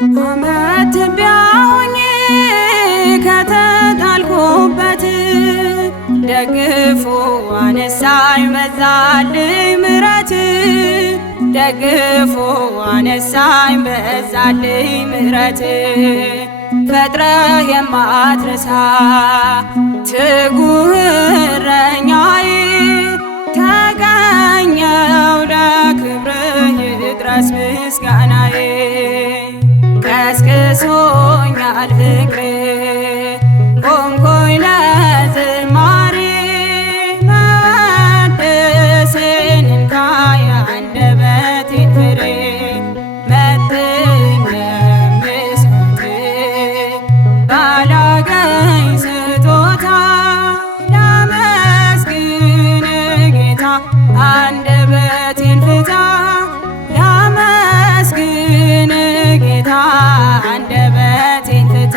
አመት ትቢያ ሆኜ ከተጣልኩበት ደግፎ አነሳኝ በዛልኝ ምሕረት ደግፎ አነሳኝ በዛልኝ ምሕረት ፈጥረህ የማትረሳ ትጉህ እረኛዬ ተገኘው ለክብርህ ይድረስ ምስጋናዬ ቀስቅሶኛል ፍቅርህ ቆምኩኝ ለዝማሬ መወድስን እንካ የአንደበቴን ፍሬ መጥኝ ለምስጋናህ ባላገኝ ስጦታ ላመስግን ጌታ አንደበቴን ፍታ ላመስግን ጌታ አንደበቴን ፍታ